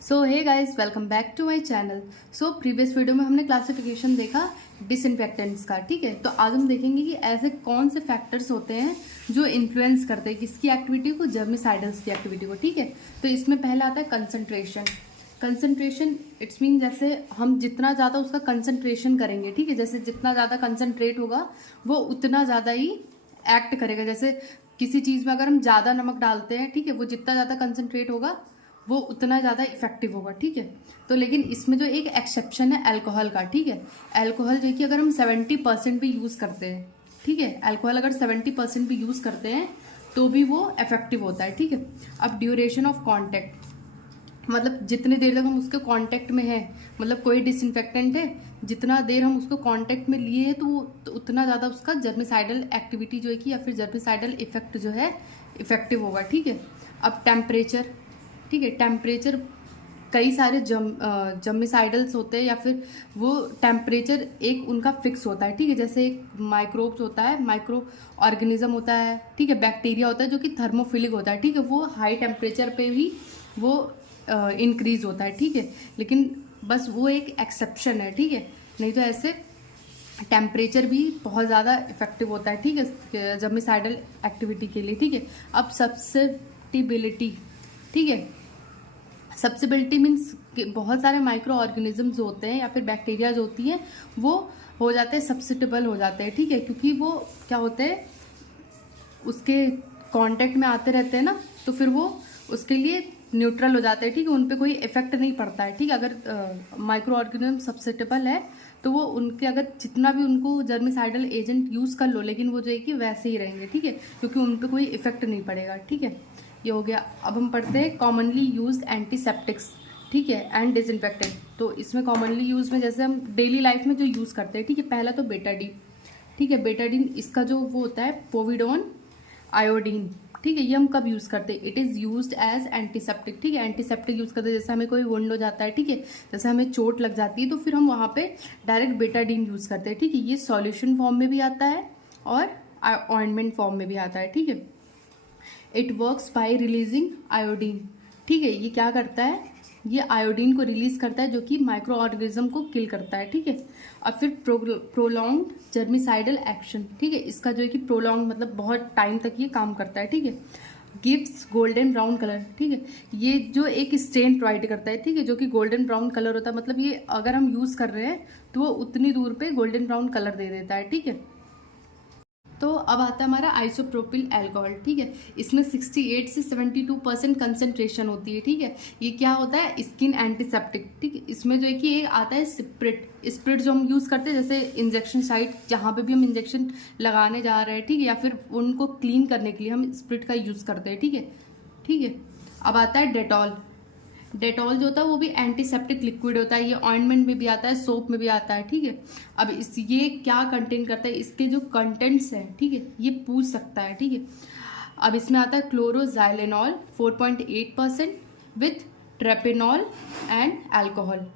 So hey guys, welcome back to my channel. So previous video में हमने classification देखा disinfectants का, ठीक है। तो आज हम देखेंगे कि ऐसे कौन से फैक्टर्स होते हैं जो इन्फ्लुएंस करते हैं किसकी एक्टिविटी को, जर्मिसाइडल्स की एक्टिविटी को, ठीक है। तो इसमें पहला आता है कंसंट्रेशन। कंसंट्रेशन इट्स मीन जैसे हम जितना ज़्यादा उसका कंसंट्रेशन करेंगे, ठीक है, जैसे जितना ज़्यादा कंसंट्रेट होगा वो उतना ज़्यादा ही एक्ट करेगा। जैसे किसी चीज़ में अगर हम ज़्यादा नमक डालते हैं, ठीक है, वो जितना ज़्यादा कंसंट्रेट होगा वो उतना ज़्यादा इफेक्टिव होगा, ठीक है। तो लेकिन इसमें जो एक एक्सेप्शन है अल्कोहल का, ठीक है। अल्कोहल जो कि अगर हम 70% भी यूज़ करते हैं, ठीक है, अल्कोहल अगर 70% भी यूज़ करते हैं तो भी वो इफेक्टिव होता है, ठीक है। अब ड्यूरेशन ऑफ कॉन्टैक्ट, मतलब जितनी देर तक हम उसके कांटेक्ट में हैं, मतलब कोई डिसइंफेक्टेंट है, जितना देर हम उसको कांटेक्ट में लिए हैं तो उतना ज़्यादा उसका जर्मिसाइडल एक्टिविटी जो है कि या फिर जर्मिसाइडल इफेक्ट जो है इफेक्टिव होगा, ठीक है। अब टेम्परेचर, ठीक है, टेम्परेचर कई सारे जर्मिसाइडल्स होते हैं या फिर वो टेम्परेचर एक उनका फिक्स होता है, ठीक है। जैसे एक माइक्रोब्स होता है, माइक्रो ऑर्गेनिज्म होता है, ठीक है, बैक्टीरिया होता है जो कि थर्मोफिलिक होता है, ठीक है, वो हाई टेम्परेचर पे भी वो इंक्रीज होता है, ठीक है। लेकिन बस वो एक एक्सेप्शन है, ठीक है, नहीं तो ऐसे टेम्परेचर भी बहुत ज़्यादा इफेक्टिव होता है, ठीक है, जर्मिसाइडल एक्टिविटी के लिए, ठीक है। अब सब्सिटिबिलिटी, ठीक है, सब्सिबिलिटी मीन्स बहुत सारे माइक्रो ऑर्गेनिजम्स होते हैं या फिर बैक्टीरियाज होती हैं, वो हो जाते हैं सब्सिटिबल हो जाते हैं, ठीक है, क्योंकि वो क्या होते हैं उसके कांटेक्ट में आते रहते हैं ना, तो फिर वो उसके लिए न्यूट्रल हो जाते हैं, ठीक है, उन पे कोई इफेक्ट नहीं पड़ता है, ठीक है। अगर माइक्रो ऑर्गेनिज्म सब्सिटिबल है तो वो उनके अगर जितना भी उनको जर्मिसाइडल एजेंट यूज़ कर लो लेकिन वो जो है कि वैसे ही रहेंगे, ठीक है, क्योंकि उन पे कोई इफेक्ट नहीं पड़ेगा, ठीक है। ये हो गया। अब हम पढ़ते हैं कॉमनली यूज्ड एंटीसेप्टिक्स, ठीक है, एंड डिसइंफेक्टेंट। तो इसमें कॉमनली यूज में जैसे हम डेली लाइफ में जो यूज़ करते हैं, ठीक है, पहला तो बेटाडीन, ठीक है, बेटाडीन इसका जो वो होता है पोविडोन आयोडीन, ठीक है, ये हम कब यूज़ करते हैं, it is used as antiseptic, ठीक है, एंटीसेप्टिक यूज़ करते हैं जैसे हमें कोई वुंड हो जाता है, ठीक है, जैसे हमें चोट लग जाती है तो फिर हम वहाँ पे डायरेक्ट बेटाडीन यूज़ करते हैं, ठीक है। ये सॉल्यूशन फॉर्म में भी आता है और ऑइंटमेंट फॉर्म में भी आता है, ठीक है। It works by releasing iodine, ठीक है, ये क्या करता है, ये आयोडीन को रिलीज करता है जो कि माइक्रो ऑर्गेनिज्म को किल करता है, ठीक है। अब फिर प्रोलॉन्ग्ड जर्मिसाइडल एक्शन, ठीक है, इसका जो है कि प्रोलॉन्ग मतलब बहुत टाइम तक ये काम करता है, ठीक है। गिव्स गोल्डन ब्राउन कलर, ठीक है, ये जो एक स्टेन प्रोवाइड करता है, ठीक है, जो कि गोल्डन ब्राउन कलर होता है, मतलब ये अगर हम यूज़ कर रहे हैं तो वो उतनी दूर पे गोल्डन ब्राउन कलर दे देता है, ठीक है। तो अब आता है हमारा आइसोप्रोपिल अल्कोहल, ठीक है, इसमें 68 से 72% कंसनट्रेशन होती है, ठीक है। ये क्या होता है, स्किन एंटीसेप्टिक, ठीक है। इसमें जो है कि एक आता है स्प्रिट, स्प्रिट जो हम यूज़ करते हैं जैसे इंजेक्शन साइट जहाँ पे भी हम इंजेक्शन लगाने जा रहे हैं, ठीक है, या फिर उनको क्लीन करने के लिए हम स्प्रिट का यूज़ करते हैं, ठीक है, ठीक है। अब आता है डेटॉल। डेटॉल जो होता है वो भी एंटीसेप्टिक लिक्विड होता है, ये ऑइंटमेंट में भी आता है, सोप में भी आता है, ठीक है। अब ये क्या कंटेन करता है, इसके जो कंटेंट्स हैं, ठीक है, ये पूछ सकता है, ठीक है। अब इसमें आता है क्लोरोजाइलेनॉल 4.8% विथ ट्रेपेनॉल एंड अल्कोहल,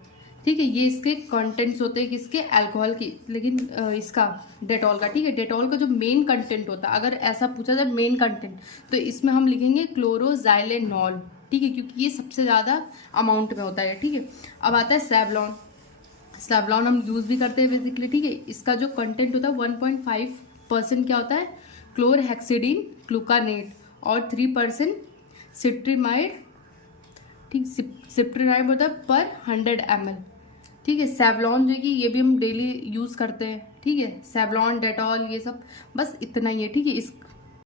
ठीक है, ये इसके कंटेंट्स होते हैं किसके, अल्कोहल की, लेकिन इसका डेटॉल का, ठीक है। डेटॉल का जो मेन कंटेंट होता है, अगर ऐसा पूछा जाए मेन कंटेंट, तो इसमें हम लिखेंगे क्लोरोजाइलेनॉल, ठीक है, क्योंकि ये सबसे ज़्यादा अमाउंट में होता है, ठीक है। अब आता है सेवलॉन। सेवलॉन हम यूज़ भी करते हैं बेसिकली, ठीक है, इसका जो कंटेंट होता है 1.5% क्या होता है, क्लोरहेक्सिडिन ग्लूकानेट और 3% सिट्रीमाइड, ठीक, सिप्रीनाइड होता है पर 100 ml, ठीक है। सेवलॉन जो कि ये भी हम डेली यूज़ करते हैं, ठीक है, सेवलॉन डेटॉल ये सब बस इतना ही है, ठीक है।